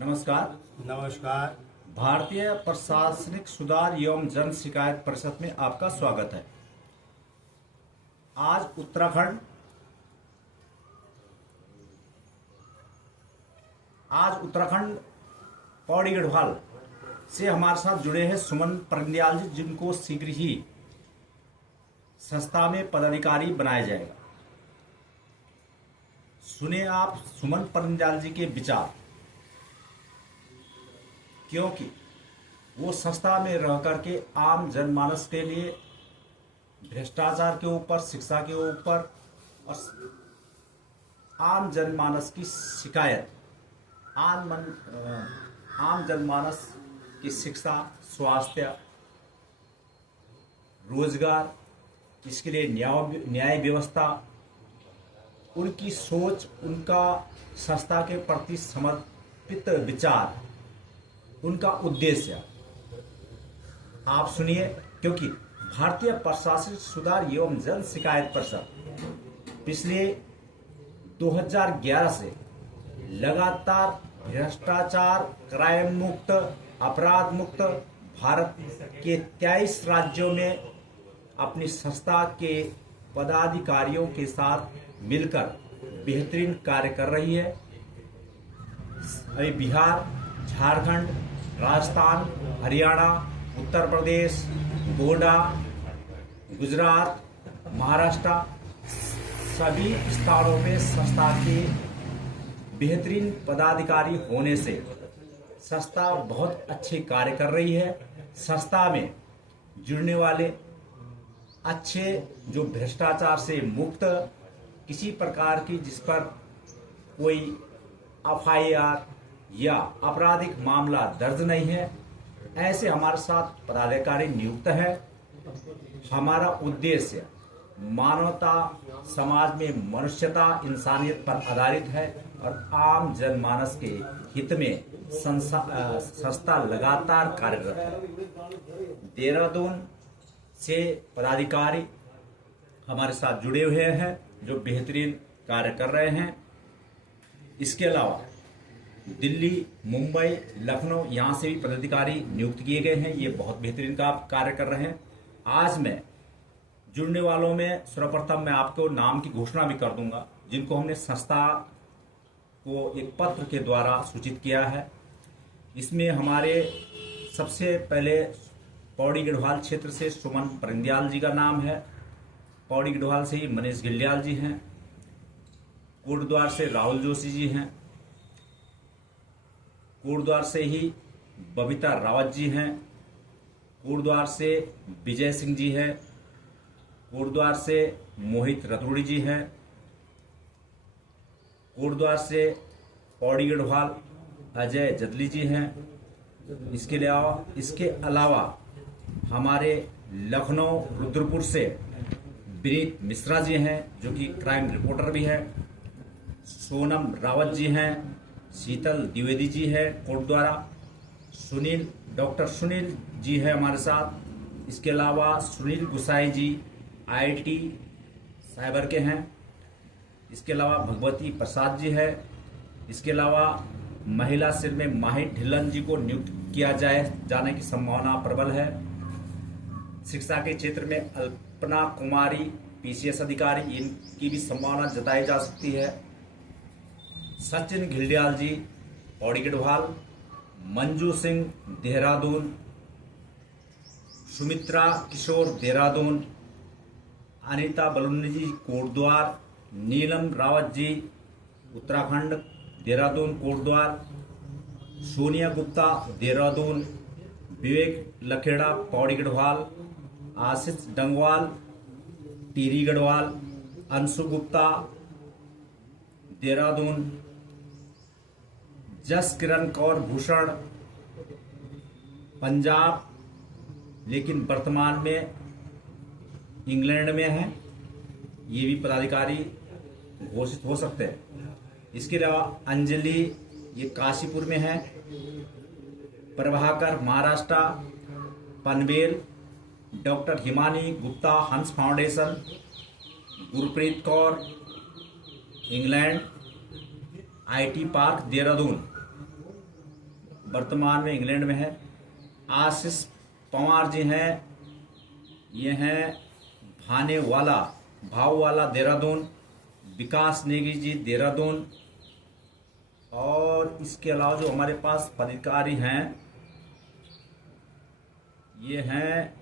नमस्कार। नमस्कार। भारतीय प्रशासनिक सुधार एवं जन शिकायत परिषद में आपका स्वागत है। आज उत्तराखंड पौड़ी गढ़वाल से हमारे साथ जुड़े हैं सुमन परंदयाल जी, जिनको शीघ्र ही संस्था में पदाधिकारी बनाया जाएगा। सुने आप सुमन परंदयाल जी के विचार, क्योंकि वो संस्था में रह करके आम जनमानस के लिए भ्रष्टाचार के ऊपर, शिक्षा के ऊपर और आम जनमानस की शिकायत, आम जनमानस की शिक्षा, स्वास्थ्य, रोजगार, इसके लिए न्याय व्यवस्था, उनकी सोच, उनका संस्था के प्रति समर्पित विचार, उनका उद्देश्य आप सुनिए। क्योंकि भारतीय प्रशासनिक सुधार एवं जन शिकायत परिषद पिछले 2011 से लगातार भ्रष्टाचार, क्राइम मुक्त, अपराध मुक्त भारत के 23 राज्यों में अपनी संस्था के पदाधिकारियों के साथ मिलकर बेहतरीन कार्य कर रही है। अभी बिहार, झारखंड, राजस्थान, हरियाणा, उत्तर प्रदेश, गोंडा, गुजरात, महाराष्ट्र, सभी स्थानों में संस्था के बेहतरीन पदाधिकारी होने से संस्था बहुत अच्छे कार्य कर रही है। संस्था में जुड़ने वाले अच्छे, जो भ्रष्टाचार से मुक्त, किसी प्रकार की जिस पर कोई एफआईआर या आपराधिक मामला दर्ज नहीं है, ऐसे हमारे साथ पदाधिकारी नियुक्त है। हमारा उद्देश्य मानवता, समाज में मनुष्यता, इंसानियत पर आधारित है और आम जनमानस के हित में संस्था लगातार कार्यरत है। देहरादून से पदाधिकारी हमारे साथ जुड़े हुए हैं जो बेहतरीन कार्य कर रहे हैं। इसके अलावा दिल्ली, मुंबई, लखनऊ, यहाँ से भी पदाधिकारी नियुक्त किए गए हैं। ये बहुत बेहतरीन कार्य कर रहे हैं। आज मैं जुड़ने वालों में सर्वप्रथम मैं आपको नाम की घोषणा भी कर दूंगा, जिनको हमने संस्था को एक पत्र के द्वारा सूचित किया है। इसमें हमारे सबसे पहले पौड़ी गढ़वाल क्षेत्र से सुमन परंदयाल जी का नाम है। पौड़ी गढ़वाल से ही मनीष गिल्डियाल जी हैं। कोटद्वार से राहुल जोशी जी हैं। कोटद्वार से ही बबीता रावत जी हैं। कोटद्वार से विजय सिंह जी हैं। कोटद्वार से मोहित रतूड़ी जी हैं। कोटद्वार से पौड़ी गढ़वाल अजय जदली जी हैं। इसके अलावा हमारे लखनऊ रुद्रपुर से विनीत मिश्रा जी हैं, जो कि क्राइम रिपोर्टर भी है। सोनम रावत जी हैं। शीतल द्विवेदी जी है कोटद्वारा। डॉक्टर सुनील जी है हमारे साथ। इसके अलावा सुनील गुसाई जी आईटी साइबर के हैं। इसके अलावा भगवती प्रसाद जी है। इसके अलावा महिला सेल में माही ढिल्लन जी को नियुक्त किया जाने की संभावना प्रबल है। शिक्षा के क्षेत्र में अल्पना कुमारी पीसीएस अधिकारी, इनकी भी संभावना जताई जा सकती है। सचिन घिल्डियाल जी पौड़ी गढ़वाल। मंजू सिंह देहरादून। सुमित्रा किशोर देहरादून। अनीता बलुनी जी कोटद्वार। नीलम रावत जी उत्तराखंड देहरादून कोटद्वार। सोनिया गुप्ता देहरादून। विवेक लखेड़ा पौड़ी गढ़वाल। आशीष डंगवाल टिहरी गढ़वाल। अंशु गुप्ता देहरादून। जस किरण कौर भूषण पंजाब, लेकिन वर्तमान में इंग्लैंड में है। ये भी पदाधिकारी घोषित हो सकते हैं। इसके अलावा अंजलि, ये काशीपुर में है। प्रभाकर महाराष्ट्र पनवेल। डॉक्टर हिमानी गुप्ता हंस foundation. Gurpreet Kaur England. IT park Dehradun. वर्तमान में इंग्लैंड में है। आशीष पंवार जी हैं, ये हैं भाववाला देहरादून। विकास नेगी जी देहरादून। और इसके अलावा जो हमारे पास पदाधिकारी हैं, ये हैं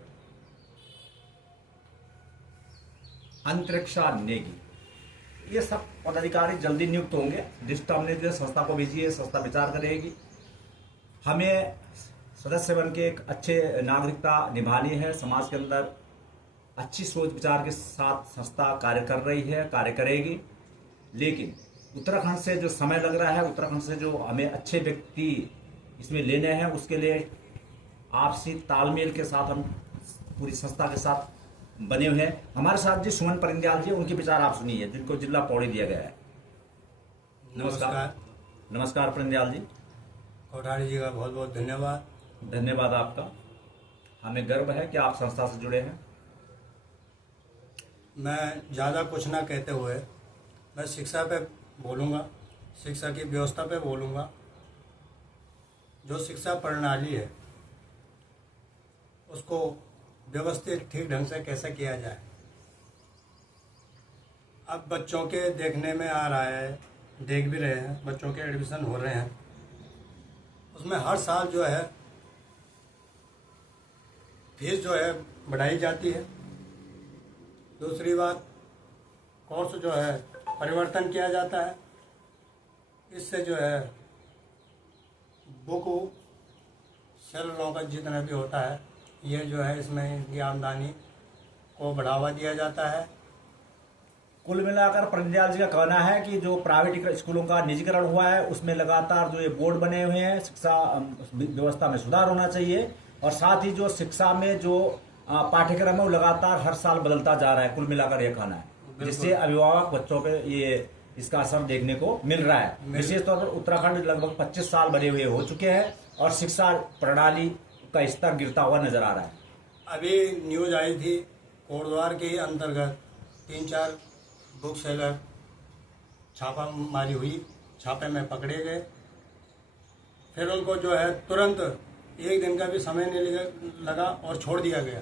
अंतरिक्षा नेगी। ये सब पदाधिकारी जल्दी नियुक्त होंगे। लिस्ट हमने जो संस्था को भेजी है, संस्था विचार करेगी। हमें सदस्य बन के एक अच्छे नागरिकता निभानी है। समाज के अंदर अच्छी सोच विचार के साथ संस्था कार्य कर रही है, कार्य करेगी। लेकिन उत्तराखंड से जो समय लग रहा है, उत्तराखंड से जो हमें अच्छे व्यक्ति इसमें लेने हैं, उसके लिए आपसी तालमेल के साथ हम पूरी संस्था के साथ बने हुए हैं। हमारे साथ जी सुमन परिंदयाल जी, उनके विचार आप सुनिए, जिनको जिला पौड़ी दिया गया है। नमस्कार। नमस्कार परिंदयाल जी। कोठारी जी का बहुत बहुत धन्यवाद। धन्यवाद आपका। हमें गर्व है कि आप संस्था से जुड़े हैं। मैं ज़्यादा कुछ ना कहते हुए मैं शिक्षा पे बोलूँगा, शिक्षा की व्यवस्था पे बोलूँगा। जो शिक्षा प्रणाली है उसको व्यवस्थित ठीक ढंग से कैसे किया जाए। अब बच्चों के देखने में आ रहा है, देख भी रहे हैं, बच्चों के एडमिशन हो रहे हैं, उसमें हर साल जो है फीस जो है बढ़ाई जाती है। दूसरी बात, कोर्स जो है परिवर्तन किया जाता है। इससे जो है बुक सेलरों का जितना भी होता है, ये जो है इसमें इनकी आमदनी को बढ़ावा दिया जाता है। कुल मिलाकर परिंदयाल जी का कहना है कि जो प्राइवेट स्कूलों का निजीकरण हुआ है, उसमें लगातार जो ये बोर्ड बने हुए हैं, शिक्षा व्यवस्था में सुधार होना चाहिए। और साथ ही जो शिक्षा में जो पाठ्यक्रम है वो लगातार हर साल बदलता जा रहा है। कुल मिलाकर यह कहना है, जिससे अभिभावक बच्चों पे ये इसका असर देखने को मिल रहा है। विशेष तौर पर उत्तराखंड लगभग 25 साल बने हुए हो चुके हैं और शिक्षा प्रणाली का स्तर गिरता हुआ नजर आ रहा है। अभी न्यूज आई थी, कोटद्वार के अंतर्गत 3-4 बुक सेलर छापामारी हुई, छापे में पकड़े गए। फिर उनको जो है तुरंत एक दिन का भी समय नहीं लगा और छोड़ दिया गया।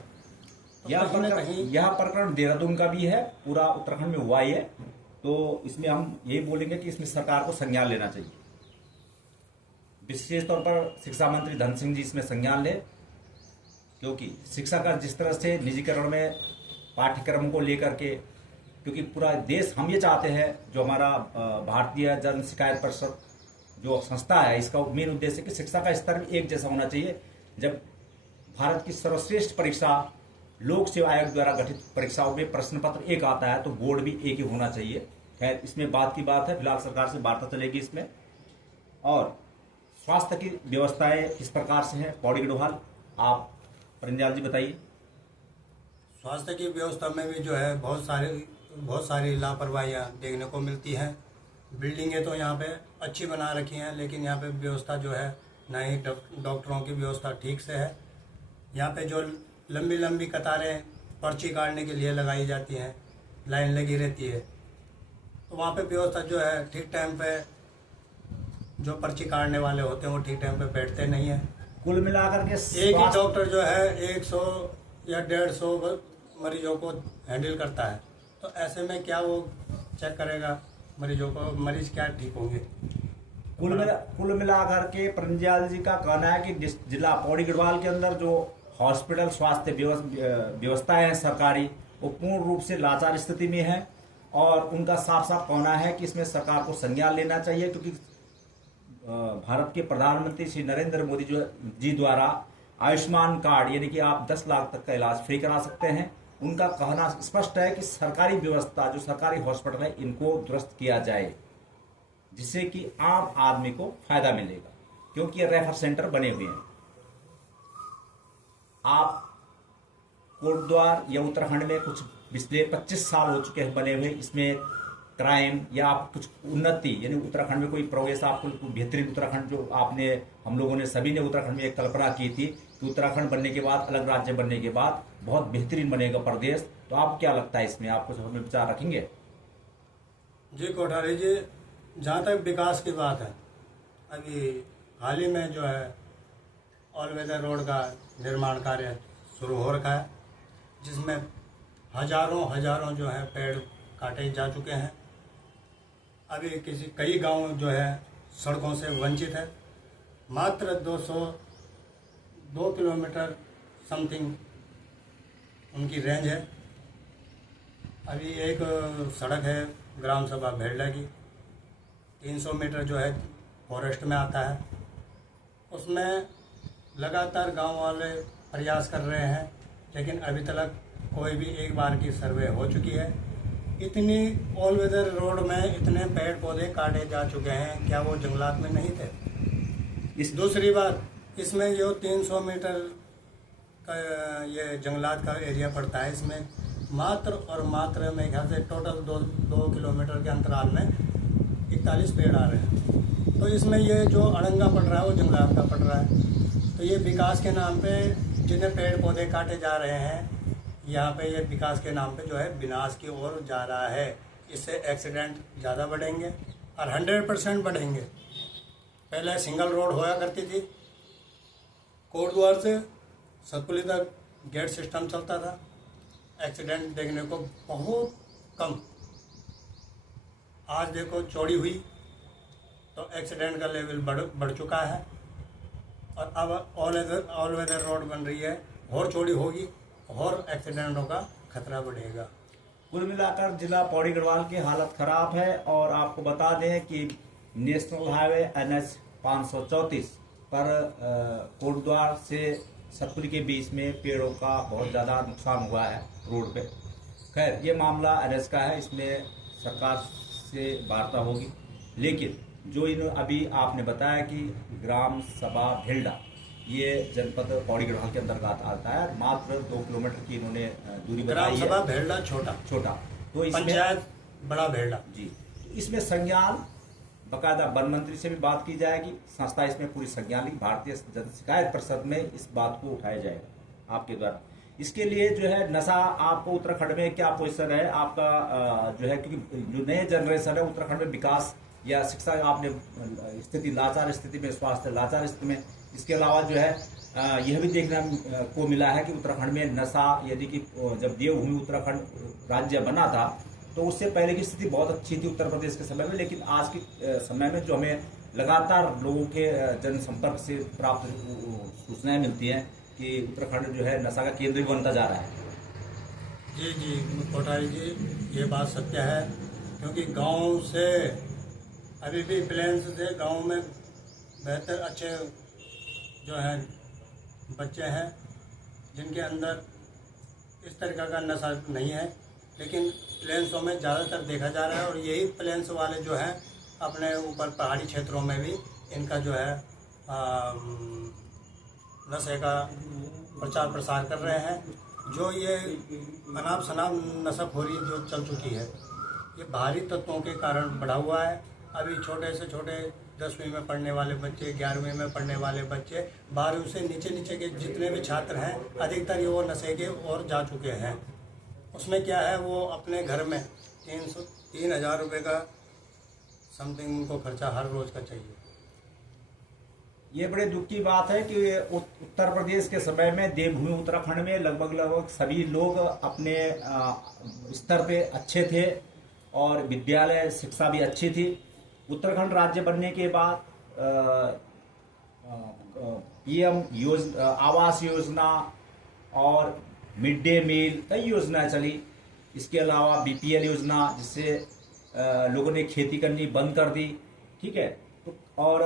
तो यह प्रकरण देहरादून का भी है, पूरा उत्तराखंड में हुआ ही है। तो इसमें हम यही बोलेंगे कि इसमें सरकार को संज्ञान लेना चाहिए। विशेष तौर पर शिक्षा मंत्री धन सिंह जी इसमें संज्ञान ले, क्योंकि शिक्षा का जिस तरह से निजीकरण में पाठ्यक्रम को लेकर के, क्योंकि पूरा देश हम ये चाहते हैं, जो हमारा भारतीय जन शिकायत परिषद जो संस्था है, इसका मेन उद्देश्य है कि शिक्षा का स्तर भी एक जैसा होना चाहिए। जब भारत की सर्वश्रेष्ठ परीक्षा लोक सेवा आयोग द्वारा गठित परीक्षाओं में प्रश्न पत्र एक आता है, तो बोर्ड भी एक ही होना चाहिए। खैर, इसमें बात की बात है, फिलहाल सरकार से वार्ता चलेगी इसमें। और स्वास्थ्य की व्यवस्थाएं किस प्रकार से हैं पौड़ी गढ़वाल, आप परिंदयाल जी बताइए। स्वास्थ्य की व्यवस्था में भी जो है बहुत सारी लापरवाहियाँ देखने को मिलती हैं। बिल्डिंगें तो यहाँ पे अच्छी बना रखी हैं, लेकिन यहाँ पे व्यवस्था जो है, ना ही डॉक्टरों की व्यवस्था ठीक से है। यहाँ पे जो लंबी लंबी कतारें पर्ची काटने के लिए लगाई जाती हैं, लाइन लगी रहती है, तो वहाँ पे व्यवस्था जो है ठीक टाइम पे जो पर्ची काटने वाले होते हैं वो ठीक टाइम पे बैठते नहीं हैं। कुल मिलाकर के एक ही डॉक्टर जो है 100 या 150 मरीजों को हैंडल करता है, तो ऐसे में क्या वो चेक करेगा मरीजों को, मरीज क्या ठीक होंगे। कुल मिलाकर के परिंदयाल जी का कहना है कि जिला पौड़ी गढ़वाल के अंदर जो हॉस्पिटल स्वास्थ्य व्यवस्थाएं हैं सरकारी, वो पूर्ण रूप से लाचार स्थिति में है। और उनका साफ साफ कहना है कि इसमें सरकार को संज्ञान लेना चाहिए, क्योंकि भारत के प्रधानमंत्री श्री नरेंद्र मोदी जी द्वारा आयुष्मान कार्ड, यानी कि आप 10 लाख तक का इलाज फ्री करा सकते हैं। उनका कहना स्पष्ट है कि सरकारी व्यवस्था, जो सरकारी हॉस्पिटल है, इनको दुरुस्त किया जाए, जिससे कि आम आदमी को फायदा मिलेगा, क्योंकि ये रेफर सेंटर बने हुए हैं। आप कोटद्वार या उत्तराखंड में कुछ पिछले 25 साल हो चुके हैं बने हुए, इसमें क्राइम या आप कुछ उन्नति, यानी उत्तराखंड में कोई प्रोग्रेस, आपको बेहतरीन उत्तराखंड जो आपने, हम लोगों ने सभी ने उत्तराखंड में एक कल्पना की थी कि उत्तराखंड बनने के बाद, अलग राज्य बनने के बाद बहुत बेहतरीन बनेगा प्रदेश। तो आपको क्या लगता है इसमें, आप कुछ हमें विचार रखेंगे? जी कोठारी जी, जहाँ तक विकास की बात है, अभी हाल ही में जो है ऑल वेदर रोड का निर्माण कार्य शुरू हो रखा है, जिसमें हजारों जो है पेड़ काटे जा चुके हैं। अभी कई गांव जो है सड़कों से वंचित है। मात्र 2 किलोमीटर समथिंग उनकी रेंज है। अभी एक सड़क है ग्राम सभा भेल्डा की, 300 मीटर जो है फॉरेस्ट में आता है। उसमें लगातार गांव वाले प्रयास कर रहे हैं, लेकिन अभी तक कोई भी एक बार की सर्वे हो चुकी है। इतनी ऑल वेदर रोड में इतने पेड़ पौधे काटे जा चुके हैं, क्या वो जंगलात में नहीं थे? दूसरी बात, इसमें जो 300 मीटर का ये जंगलात का एरिया पड़ता है, इसमें मात्र और मात्र मेरे ख्याल से टोटल 2 किलोमीटर के अंतराल में 41 पेड़ आ रहे हैं। तो इसमें ये जो अड़ंगा पड़ रहा है वो जंगलात का पड़ रहा है। तो ये विकास के नाम पे जितने पेड़ पौधे काटे जा रहे हैं, यहाँ पे ये विकास के नाम पे जो है विनाश की ओर जा रहा है। इससे एक्सीडेंट ज़्यादा बढ़ेंगे और 100% बढ़ेंगे। पहले सिंगल रोड होया करती थी, कोटद्वार से सतपुली तक गेट सिस्टम चलता था, एक्सीडेंट देखने को बहुत कम। आज देखो चौड़ी हुई तो एक्सीडेंट का लेवल बढ़ चुका है, और अब ऑल वेदर रोड बन रही है, और चौड़ी होगी और एक्सीडेंटों का खतरा बढ़ेगा। कुल मिलाकर जिला पौड़ी गढ़वाल की हालत खराब है। और आपको बता दें कि नेशनल हाईवे NH 534 पर कोटद्वार से सतपुली के बीच में पेड़ों का बहुत ज़्यादा नुकसान हुआ है रोड पे। खैर, ये मामला NH का है, इसमें सरकार से वार्ता होगी। लेकिन जो अभी आपने बताया कि ग्राम सभा भेल्डा, ये जनपद पौड़ी गढ़वाल के अंतर्गत आता है। मात्र 2 किलोमीटर की इन्होंने दूरी बताई है। ग्राम सभा भेल्डा छोटा, तो इसमें पंचायत बड़ा भेल्डा जी। इसमें संज्ञान बकायदा वन मंत्री से भी बात की जाएगी। संस्था इसमें पूरी संज्ञान ली, भारतीय जन शिकायत परिषद में इस बात को उठाया जाएगा आपके द्वारा। इसके लिए जो है नशा, आपको उत्तराखंड में क्या पोजिशन है आपका जो है, क्योंकि जो नए जनरेशन है उत्तराखंड में विकास या शिक्षा आपने स्थिति लाचार स्थिति में, स्वास्थ्य लाचार स्थिति में। इसके अलावा जो है यह भी देखने को मिला है कि उत्तराखंड में नशा, यदि कि जब देवभूमि उत्तराखंड राज्य बना था तो उससे पहले की स्थिति बहुत अच्छी थी उत्तर प्रदेश के समय में। लेकिन आज के समय में जो हमें लगातार लोगों के जनसंपर्क से प्राप्त सूचनाएं मिलती हैं कि उत्तराखंड जो है नशा का केंद्र भी बनता जा रहा है। जी कोठारी जी, ये बात सत्य है, क्योंकि गांव से अभी भी प्लेन्स से गांव में बेहतर अच्छे जो हैं बच्चे हैं जिनके अंदर इस तरीका का नशा नहीं है, लेकिन प्लेन्सों में ज़्यादातर देखा जा रहा है। और यही प्लेन्स वाले जो हैं अपने ऊपर पहाड़ी क्षेत्रों में भी इनका जो है नशे का प्रचार प्रसार कर रहे हैं। जो ये अनाप शनाप नशाखोरी जो चल चुकी है, ये बाहरी तत्वों के कारण बढ़ा हुआ है। अभी छोटे से छोटे 10वीं में पढ़ने वाले बच्चे, 11वीं में पढ़ने वाले बच्चे, 12वीं से नीचे के जितने भी छात्र हैं, अधिकतर ये वो नशे के ओर जा चुके हैं। उसमें क्या है, वो अपने घर में 3,000 रुपये का समथिंग उनको खर्चा हर रोज का चाहिए। ये बड़े दुख की बात है कि उत्तर प्रदेश के समय में देवभूमि उत्तराखंड में लगभग सभी लोग अपने स्तर पे अच्छे थे और विद्यालय शिक्षा भी अच्छी थी। उत्तराखंड राज्य बनने के बाद PM आवास योजना और मिड डे मील कई योजनाएं चली। इसके अलावा BPL योजना, जिससे लोगों ने खेती करनी बंद कर दी। ठीक है, और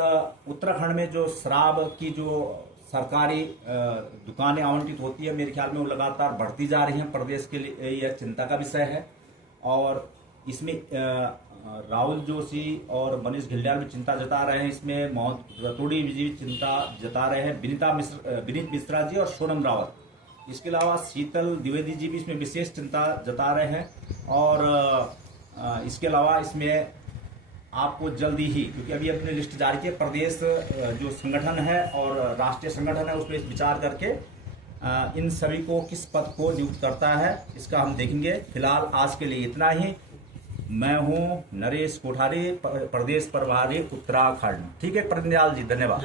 उत्तराखंड में जो शराब की जो सरकारी दुकानें आवंटित होती है, मेरे ख्याल में वो लगातार बढ़ती जा रही हैं। प्रदेश के लिए यह चिंता का विषय है। और इसमें राहुल जोशी और मनीष घिल्डियाल भी चिंता जता रहे हैं। इसमें मोहम्मद रतूड़ी भी चिंता जता रहे हैं, विनीत मिश्रा जी और सोनम रावत। इसके अलावा शीतल द्विवेदी जी भी इसमें विशेष चिंता जता रहे हैं। और इसके अलावा इसमें आपको जल्दी ही, क्योंकि अभी अपने लिस्ट जारी की, प्रदेश जो संगठन है और राष्ट्रीय संगठन है उस पर विचार करके इन सभी को किस पद को नियुक्त करता है इसका हम देखेंगे। फिलहाल आज के लिए इतना ही। मैं हूं नरेश कोठारी, प्रदेश प्रभारी उत्तराखंड। ठीक है प्रतिनिधि जी, धन्यवाद।